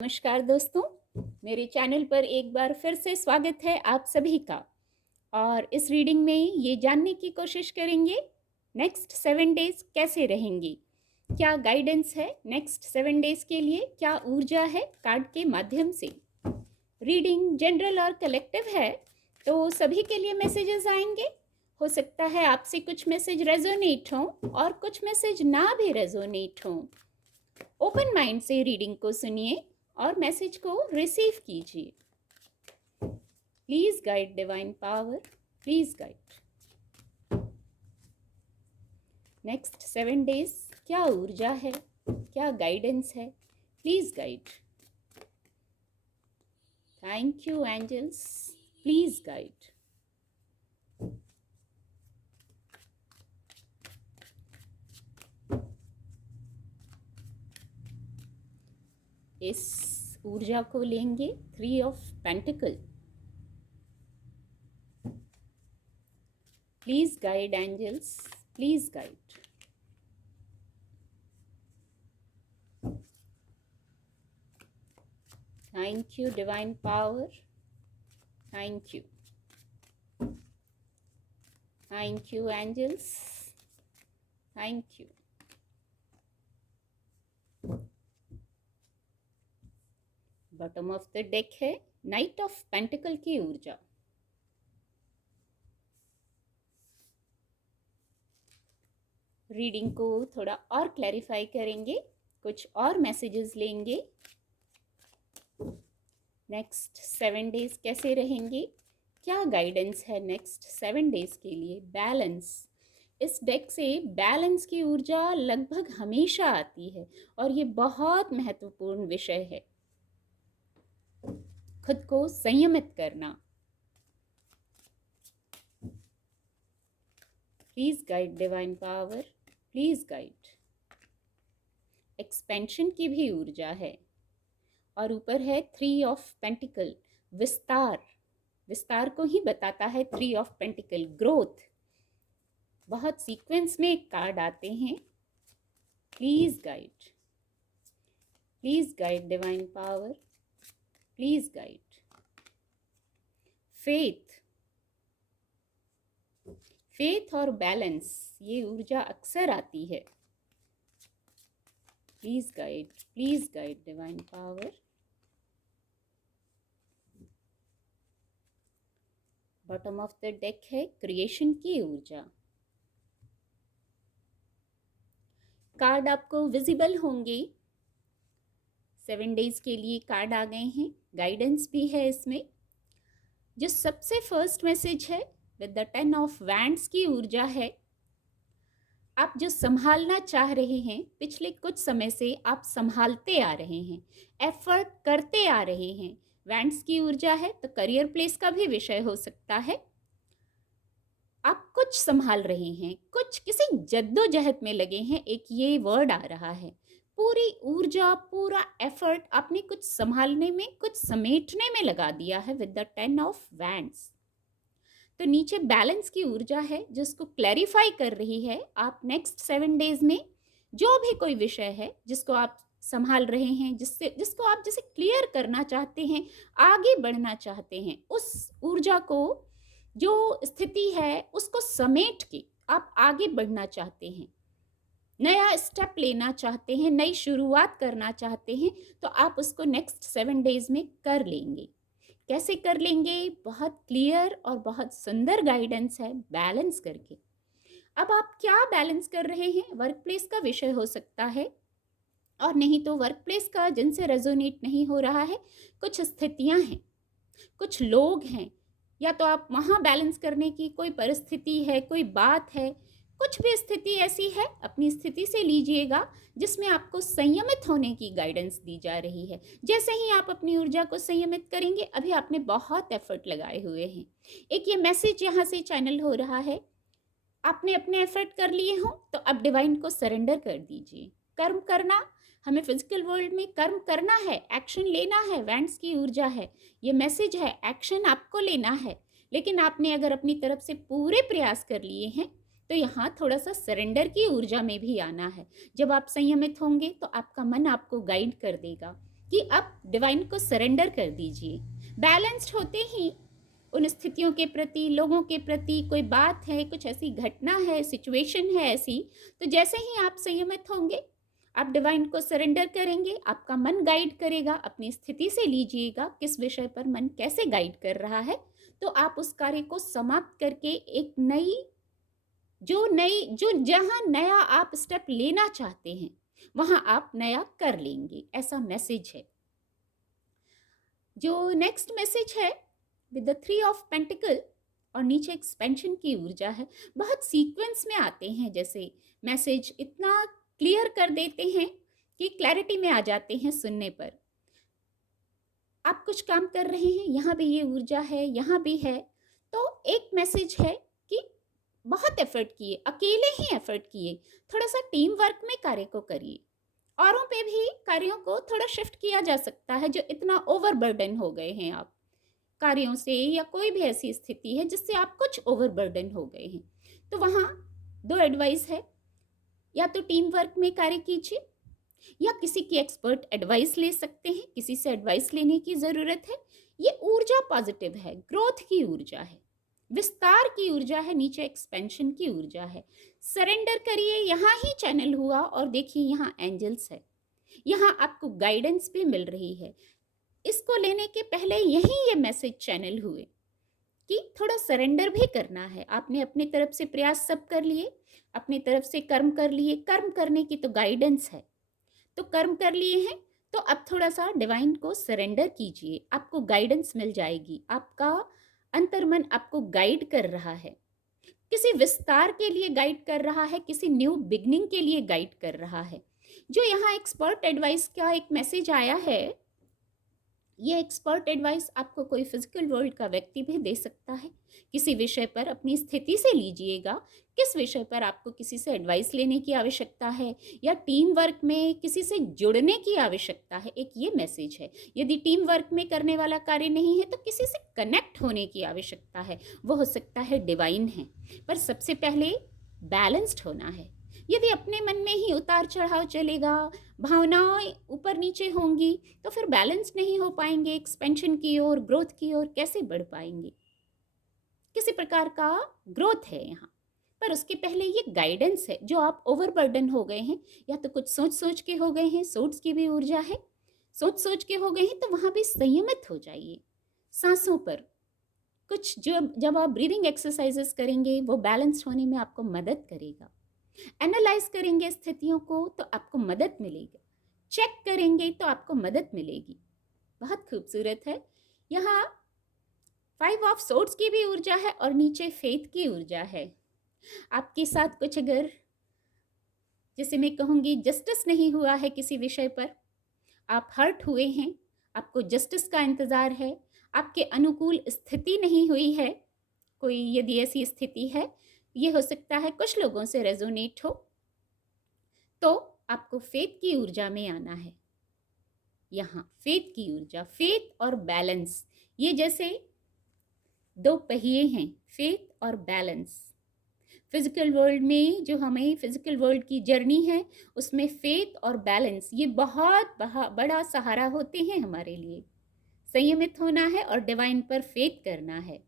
नमस्कार दोस्तों, मेरे चैनल पर एक बार फिर से स्वागत है आप सभी का। और इस रीडिंग में ये जानने की कोशिश करेंगे नेक्स्ट 7 डेज कैसे रहेंगी, क्या गाइडेंस है नेक्स्ट 7 डेज के लिए, क्या ऊर्जा है कार्ड के माध्यम से। रीडिंग जनरल और कलेक्टिव है तो सभी के लिए मैसेजेस आएंगे। हो सकता है आपसे कुछ मैसेज रेजोनेट हों और कुछ मैसेज ना भी रेजोनेट हों। ओपन माइंड से रीडिंग को सुनिए और मैसेज को रिसीव कीजिए। Please guide divine power, please guide. Next 7 days क्या ऊर्जा है, क्या गाइडेंस है, please guide. Thank you angels, please guide. इस ऊर्जा को लेंगे 3 of pentacle. Please guide angels, please guide. Thank you divine power, thank you. Thank you angels, thank you. Bottom of the deck है नाइट ऑफ पेंटिकल की ऊर्जा। Reading को थोड़ा और क्लैरिफाई करेंगे, कुछ और मैसेजेस लेंगे। नेक्स्ट 7 डेज कैसे रहेंगे, क्या गाइडेंस है नेक्स्ट 7 डेज के लिए। बैलेंस, इस डेक से बैलेंस की ऊर्जा लगभग हमेशा आती है और ये बहुत महत्वपूर्ण विषय है। खुद को संयमित करना। Please guide divine power, please guide. Expansion की भी ऊर्जा है और ऊपर है 3 ऑफ पेंटिकल, विस्तार। विस्तार को ही बताता है 3 ऑफ पेंटिकल, ग्रोथ। बहुत सीक्वेंस में कार्ड आते हैं। Please guide, please guide divine power, please guide. Faith, faith और बैलेंस, ये ऊर्जा अक्सर आती है। Please guide divine power. Bottom of the deck है क्रिएशन की ऊर्जा। कार्ड आपको विजिबल होंगे। 7 डेज के लिए कार्ड आ गए हैं, गाइडेंस भी है इसमें। जो सबसे फर्स्ट मैसेज है विद द 10 ऑफ वैंड्स की ऊर्जा है, आप जो संभालना चाह रहे हैं, पिछले कुछ समय से आप संभालते आ रहे हैं, एफर्ट करते आ रहे हैं। वैंड्स की ऊर्जा है तो करियर प्लेस का भी विषय हो सकता है। आप कुछ संभाल रहे हैं, कुछ किसी जद्दोजहद में लगे हैं, एक ये वर्ड आ रहा है। पूरी ऊर्जा, पूरा एफर्ट आपने कुछ संभालने में, कुछ समेटने में लगा दिया है विद द 10 ऑफ वैंड्स। तो नीचे बैलेंस की ऊर्जा है जिसको क्लैरिफाई कर रही है। आप नेक्स्ट 7 डेज में जो भी कोई विषय है जिसको आप संभाल रहे हैं, जिसको आप जैसे क्लियर करना चाहते हैं, आगे बढ़ना चाहते हैं, उस ऊर्जा को, जो स्थिति है उसको समेट के आप आगे बढ़ना चाहते हैं, नया स्टेप लेना चाहते हैं, नई शुरुआत करना चाहते हैं, तो आप उसको नेक्स्ट 7 डेज में कर लेंगे। कैसे कर लेंगे? बहुत क्लियर और बहुत सुंदर गाइडेंस है, बैलेंस करके। अब आप क्या बैलेंस कर रहे हैं? वर्क प्लेस का विषय हो सकता है, और नहीं तो वर्क प्लेस का जिनसे रेजोनेट नहीं हो रहा है, कुछ स्थितियां हैं, कुछ लोग हैं, या तो आप वहाँ बैलेंस करने की कोई परिस्थिति है, कोई बात है, कुछ भी स्थिति ऐसी है, अपनी स्थिति से लीजिएगा जिसमें आपको संयमित होने की गाइडेंस दी जा रही है। जैसे ही आप अपनी ऊर्जा को संयमित करेंगे, अभी आपने बहुत एफर्ट लगाए हुए हैं, एक ये मैसेज यहाँ से चैनल हो रहा है, आपने अपने एफर्ट कर लिए हो तो अब डिवाइन को सरेंडर कर दीजिए। कर्म करना, हमें फिजिकल वर्ल्ड में कर्म करना है, एक्शन लेना है, वैंड्स की ऊर्जा है, ये मैसेज है, एक्शन आपको लेना है। लेकिन आपने अगर अपनी तरफ से पूरे प्रयास कर लिए हैं तो यहाँ थोड़ा सा सरेंडर की ऊर्जा में भी आना है। जब आप संयमित होंगे तो आपका मन आपको गाइड कर देगा, कि आप डिवाइन को सरेंडर कर दीजिए। बैलेंस्ड होते ही उन स्थितियों के प्रति, लोगों के प्रति, कोई बात है, कुछ ऐसी घटना है, सिचुएशन है ऐसी, तो जैसे ही आप संयमित होंगे, आप डिवाइन को सरेंडर करेंगे, आपका मन गाइड करेगा, अपनी स्थिति से लीजिएगा किस विषय पर मन कैसे गाइड कर रहा है, तो आप उस कार्य को समाप्त करके एक जो जहां नया आप स्टेप लेना चाहते हैं वहां आप नया कर लेंगे, ऐसा मैसेज है। जो नेक्स्ट मैसेज है विद द 3 ऑफ पेंटिकल और नीचे एक्सपेंशन की ऊर्जा है, बहुत सीक्वेंस में आते हैं, जैसे मैसेज इतना क्लियर कर देते हैं कि क्लैरिटी में आ जाते हैं सुनने पर। आप कुछ काम कर रहे हैं, यहाँ भी ये ऊर्जा है, यहाँ भी है, तो एक मैसेज है कि बहुत एफर्ट किए, अकेले ही एफर्ट किए, थोड़ा सा टीम वर्क में कार्य को करिए। औरों पे भी कार्यों को थोड़ा शिफ्ट किया जा सकता है जो इतना ओवरबर्डन हो गए हैं आप कार्यों से, या कोई भी ऐसी स्थिति है जिससे आप कुछ ओवरबर्डन हो गए हैं, तो वहाँ 2 एडवाइस है, या तो टीम वर्क में कार्य कीजिए या किसी की एक्सपर्ट एडवाइस ले सकते हैं, किसी से एडवाइस लेने की ज़रूरत है। ये ऊर्जा पॉजिटिव है, ग्रोथ की ऊर्जा है, विस्तार की ऊर्जा है, नीचे एक्सपेंशन की ऊर्जा है। सरेंडर करिए, यहाँ ही चैनल हुआ, और देखिए यहाँ एंजल्स है, यहाँ आपको गाइडेंस भी मिल रही है। इसको लेने के पहले यही ये मैसेज चैनल हुए कि थोड़ा सरेंडर भी करना है। आपने अपनी तरफ से प्रयास सब कर लिए, अपनी तरफ से कर्म कर लिए, कर्म करने की तो गाइडेंस है, तो कर्म कर लिए हैं, तो अब थोड़ा सा डिवाइन को सरेंडर कीजिए, आपको गाइडेंस मिल जाएगी। आपका अंतर्मन आपको गाइड कर रहा है, किसी विस्तार के लिए गाइड कर रहा है, किसी न्यू बिगनिंग के लिए गाइड कर रहा है। जो यहाँ एक्सपर्ट एडवाइस का एक मैसेज आया है, ये एक्सपर्ट एडवाइस आपको कोई फिजिकल वर्ल्ड का व्यक्ति भी दे सकता है। किसी विषय पर अपनी स्थिति से लीजिएगा, किस विषय पर आपको किसी से एडवाइस लेने की आवश्यकता है या टीम वर्क में किसी से जुड़ने की आवश्यकता है, एक ये मैसेज है। यदि टीम वर्क में करने वाला कार्य नहीं है तो किसी से कनेक्ट होने की आवश्यकता है, वो हो सकता है डिवाइन है, पर सबसे पहले बैलेंस्ड होना है। यदि अपने मन में ही उतार चढ़ाव चलेगा, भावनाएं ऊपर नीचे होंगी, तो फिर बैलेंस नहीं हो पाएंगे, एक्सपेंशन की ओर, ग्रोथ की ओर कैसे बढ़ पाएंगे। किसी प्रकार का ग्रोथ है यहाँ, पर उसके पहले ये गाइडेंस है। जो आप ओवरबर्डन हो गए हैं, या तो कुछ सोच सोच के हो गए हैं, सोच की भी ऊर्जा है, सोच सोच के हो गए हैं, तो वहाँ भी संयमित हो जाइए। सांसों पर कुछ जो जब आप ब्रीदिंग एक्सरसाइजेस करेंगे वो बैलेंस होने में आपको मदद करेगा। एनालाइज करेंगे स्थितियों को तो आपको मदद मिलेगी, चेक करेंगे तो आपको मदद मिलेगी। बहुत खूबसूरत है। यहाँ 5 ऑफ सोर्ड्स की भी ऊर्जा है और नीचे फेथ की ऊर्जा है। आपके साथ कुछ अगर, जैसे मैं कहूँगी, जस्टिस नहीं हुआ है किसी विषय पर, आप हर्ट हुए हैं, आपको जस्टिस का इंतज़ार है, आपके अनुकूल स्थिति नहीं हुई है, कोई यदि ऐसी स्थिति है, ये हो सकता है कुछ लोगों से रेजोनेट हो, तो आपको फेथ की ऊर्जा में आना है। यहाँ फेथ की ऊर्जा, फेथ और बैलेंस, ये जैसे 2 पहिए हैं, फेथ और बैलेंस। फिजिकल वर्ल्ड में जो हमें फिजिकल वर्ल्ड की जर्नी है, उसमें फेथ और बैलेंस ये बहुत बड़ा सहारा होते हैं हमारे लिए। संयमित होना है और डिवाइन पर फेथ करना है।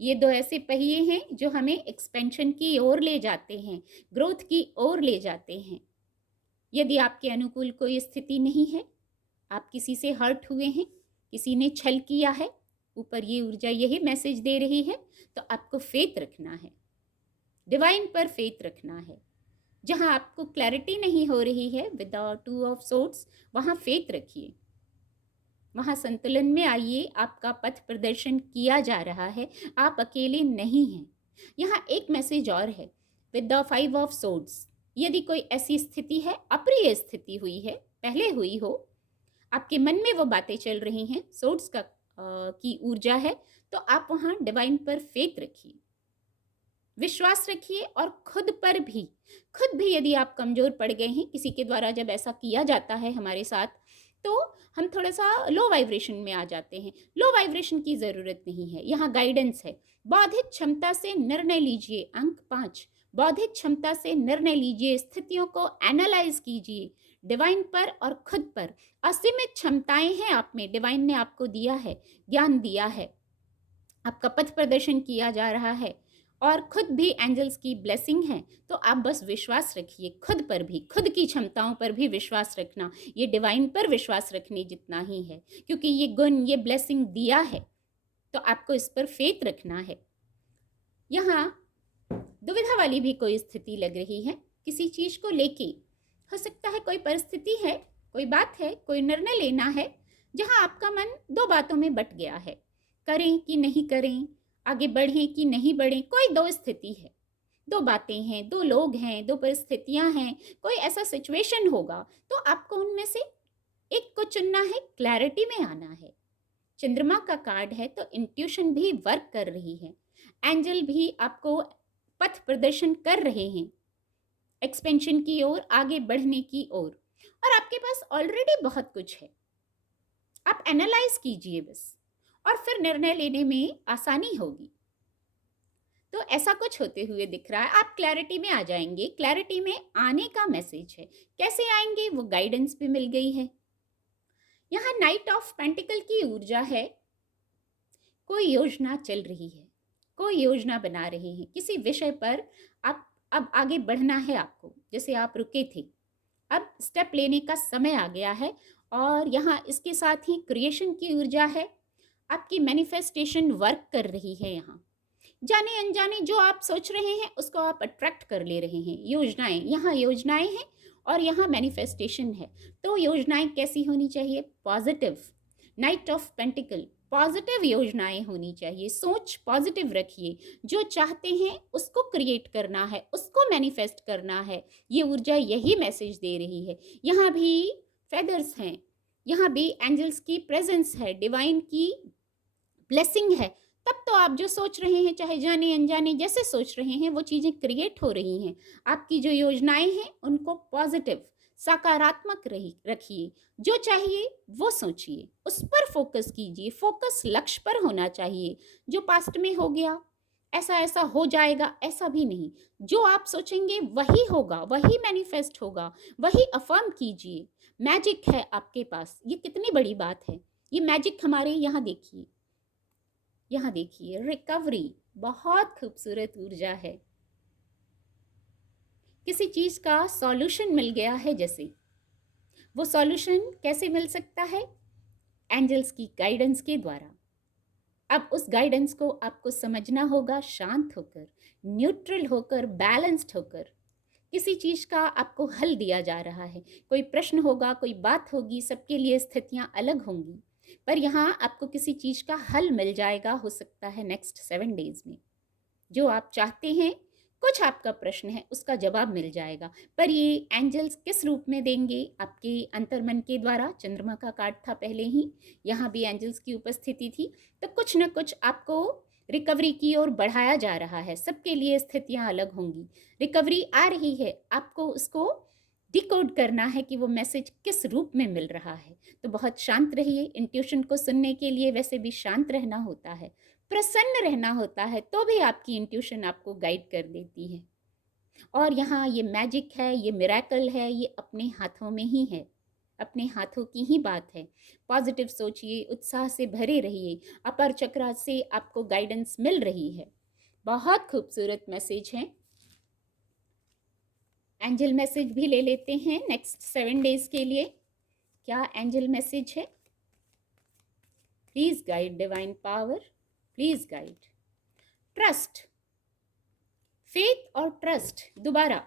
ये 2 ऐसे पहिए हैं जो हमें एक्सपेंशन की ओर ले जाते हैं, ग्रोथ की ओर ले जाते हैं। यदि आपके अनुकूल कोई स्थिति नहीं है, आप किसी से हर्ट हुए हैं, किसी ने छल किया है, ऊपर ये ऊर्जा यही मैसेज दे रही है, तो आपको फेथ रखना है, डिवाइन पर फेथ रखना है। जहाँ आपको क्लैरिटी नहीं हो रही है विद द 2 ऑफ सोर्ड्स, वहाँ फेथ रखिए, वहाँ संतुलन में आइए। आपका पथ प्रदर्शन किया जा रहा है, आप अकेले नहीं हैं। यहाँ एक मैसेज और है विद द 5 ऑफ सोर्ड्स। यदि कोई ऐसी स्थिति है, अप्रिय स्थिति हुई है, पहले हुई हो, आपके मन में वो बातें चल रही हैं, सोर्ड्स का की ऊर्जा है, तो आप वहाँ डिवाइन पर फेथ रखिए, विश्वास रखिए। और खुद भी यदि आप कमज़ोर पड़ गए हैं, किसी के द्वारा जब ऐसा किया जाता है हमारे साथ, तो हम थोड़ा सा लो वाइब्रेशन में आ जाते हैं। लो वाइब्रेशन की ज़रूरत नहीं है, यहाँ गाइडेंस है। बौद्धिक क्षमता से निर्णय लीजिए, अंक 5। बौद्धिक क्षमता से निर्णय लीजिए, स्थितियों को एनालाइज कीजिए, डिवाइन पर और खुद पर असीमित क्षमताएं हैं आप में, डिवाइन ने आपको दिया है, ज्ञान दिया है, आपका पथ प्रदर्शन किया जा रहा है और खुद भी एंजल्स की ब्लेसिंग है। तो आप बस विश्वास रखिए खुद पर भी, खुद की क्षमताओं पर भी विश्वास रखना, ये डिवाइन पर विश्वास रखने जितना ही है, क्योंकि ये गुण, ये ब्लेसिंग दिया है, तो आपको इस पर फेथ रखना है। यहाँ दुविधा वाली भी कोई स्थिति लग रही है, किसी चीज को लेके हो सकता है, कोई परिस्थिति है, कोई बात है, कोई निर्णय लेना है जहां आपका मन दो बातों में बट गया है, करें कि नहीं करें, आगे बढ़ें कि नहीं बढ़ें, कोई दो स्थिति है, दो बातें हैं, दो लोग हैं, दो परिस्थितियां हैं, कोई ऐसा सिचुएशन होगा, तो आपको उनमें से एक को चुनना है, क्लैरिटी में आना है। चंद्रमा का कार्ड है तो इंट्यूशन भी वर्क कर रही है, एंजल भी आपको पथ प्रदर्शन कर रहे हैं एक्सपेंशन की ओर, आगे बढ़ने की ओर, और आपके पास ऑलरेडी बहुत कुछ है। आप एनालाइज कीजिए बस, और फिर निर्णय लेने में आसानी होगी। तो ऐसा कुछ होते हुए दिख रहा है, आप क्लैरिटी में आ जाएंगे। क्लैरिटी में आने का मैसेज है, कैसे आएंगे वो गाइडेंस भी मिल गई है। यहाँ नाइट ऑफ पेंटिकल की ऊर्जा है, कोई योजना चल रही है, कोई योजना बना रहे हैं, किसी विषय पर आप अब आगे बढ़ना है आपको, जैसे आप रुके थे, अब स्टेप लेने का समय आ गया है। और यहाँ इसके साथ ही क्रिएशन की ऊर्जा है, आपकी मैनिफेस्टेशन वर्क कर रही है। यहाँ जाने अनजाने जो आप सोच रहे हैं उसको आप अट्रैक्ट कर ले रहे हैं। योजनाएं, यहाँ योजनाएं हैं और यहाँ मैनिफेस्टेशन है। तो योजनाएं कैसी होनी चाहिए? Positive. Night of pentacle, positive योजनाएं होनी चाहिए। सोच पॉजिटिव रखिए, जो चाहते हैं उसको क्रिएट करना है, उसको मैनिफेस्ट करना है। ये ऊर्जा यही मैसेज दे रही है। यहाँ भी फेदर्स हैं, यहाँ भी एंजल्स की प्रेजेंस है, डिवाइन की ब्लेसिंग है। तब तो आप जो सोच रहे हैं, चाहे जाने अनजाने जैसे सोच रहे हैं, वो चीज़ें क्रिएट हो रही हैं। आपकी जो योजनाएं हैं उनको पॉजिटिव, सकारात्मक रखिए, जो चाहिए वो सोचिए, उस पर फोकस कीजिए। फोकस लक्ष्य पर होना चाहिए। जो पास्ट में हो गया, ऐसा ऐसा हो जाएगा, ऐसा भी नहीं। जो आप सोचेंगे वही होगा, वही मैनिफेस्ट होगा, वही अफर्म कीजिए। मैजिक है आपके पास, ये कितनी बड़ी बात है। ये मैजिक हमारे यहाँ देखिए, यहाँ देखिए, रिकवरी, बहुत खूबसूरत ऊर्जा है। किसी चीज का सॉल्यूशन मिल गया है, जैसे वो सॉल्यूशन कैसे मिल सकता है? एंजल्स की गाइडेंस के द्वारा। अब उस गाइडेंस को आपको समझना होगा, शांत होकर, न्यूट्रल होकर, बैलेंस्ड होकर। किसी चीज का आपको हल दिया जा रहा है, कोई प्रश्न होगा, कोई बात होगी, सबके लिए स्थितियां अलग होंगी, पर यहाँ आपको किसी चीज का हल मिल जाएगा, हो सकता है नेक्स्ट 7 डेज में। जो आप चाहते हैं, कुछ आपका प्रश्न है, उसका जवाब मिल जाएगा। पर ये एंजल्स किस रूप में देंगे? आपके अंतर्मन के द्वारा। चंद्रमा का कार्ड था पहले ही, यहाँ भी एंजल्स की उपस्थिति थी। तो कुछ न कुछ आपको रिकवरी की ओर बढ़ाया जा रहा है। सबके लिए स्थितियां अलग होंगी, रिकवरी आ रही है, आपको उसको डिकोड करना है कि वो मैसेज किस रूप में मिल रहा है। तो बहुत शांत रहिए। इंट्यूशन को सुनने के लिए वैसे भी शांत रहना होता है, प्रसन्न रहना होता है, तो भी आपकी इंट्यूशन आपको गाइड कर देती है। और यहाँ ये मैजिक है, ये मिरेकल है, ये अपने हाथों में ही है, अपने हाथों की ही बात है। पॉजिटिव सोचिए, उत्साह से भरे रहिए, अपर चक्र से आपको गाइडेंस मिल रही है। बहुत खूबसूरत मैसेज है। एंजल मैसेज भी ले लेते हैं नेक्स्ट 7 डेज के लिए। क्या एंजल मैसेज है? Please guide divine power, please guide. Trust, faith और ट्रस्ट दोबारा,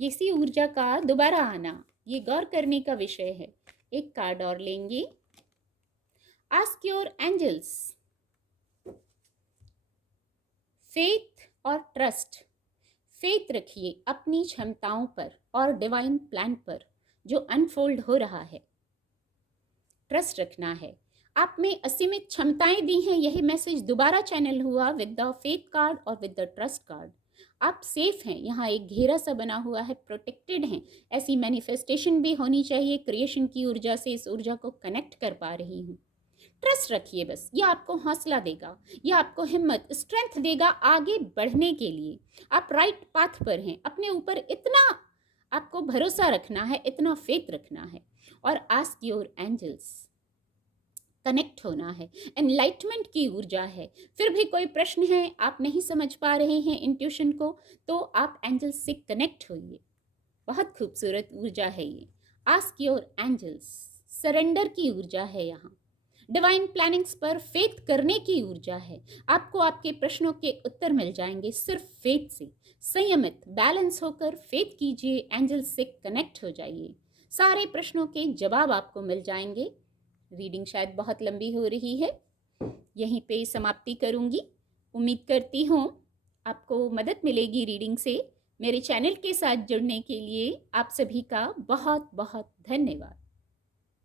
इसी ऊर्जा का दोबारा आना, ये गौर करने का विषय है। एक कार्ड और लेंगे। आस्क योर एंजल्स, फेथ और ट्रस्ट। फेथ रखिए अपनी क्षमताओं पर और डिवाइन प्लान पर जो अनफोल्ड हो रहा है। ट्रस्ट रखना है, आप में असीमित क्षमताएं दी हैं। यही मैसेज दोबारा चैनल हुआ विद द फेथ कार्ड और विद द ट्रस्ट कार्ड। आप सेफ हैं, यहाँ एक घेरा सा बना हुआ है, प्रोटेक्टेड हैं। ऐसी मैनिफेस्टेशन भी होनी चाहिए। क्रिएशन की ऊर्जा से इस ऊर्जा को कनेक्ट कर पा रही हूँ। ट्रस्ट रखिए बस, ये आपको हौसला देगा, ये आपको हिम्मत, स्ट्रेंथ देगा आगे बढ़ने के लिए। आप राइट पाथ पर हैं, अपने ऊपर इतना आपको भरोसा रखना है, इतना फेथ रखना है और आस्क योर एंजल्स, कनेक्ट होना है। एनलाइटमेंट की ऊर्जा है। फिर भी कोई प्रश्न है, आप नहीं समझ पा रहे हैं इंट्यूशन को, तो आप एंजल्स से कनेक्ट होइए। बहुत खूबसूरत ऊर्जा है ये। आस्क योर एंजल्स, सरेंडर की ऊर्जा है यहाँ। डिवाइन प्लानिंग्स पर फेथ करने की ऊर्जा है। आपको आपके प्रश्नों के उत्तर मिल जाएंगे सिर्फ फेथ से। संयमित, बैलेंस होकर फेथ कीजिए, एंजल्स से कनेक्ट हो जाइए, सारे प्रश्नों के जवाब आपको मिल जाएंगे। रीडिंग शायद बहुत लंबी हो रही है, यहीं पे समाप्ति करूंगी। उम्मीद करती हूँ आपको मदद मिलेगी रीडिंग से। मेरे चैनल के साथ जुड़ने के लिए आप सभी का बहुत बहुत धन्यवाद।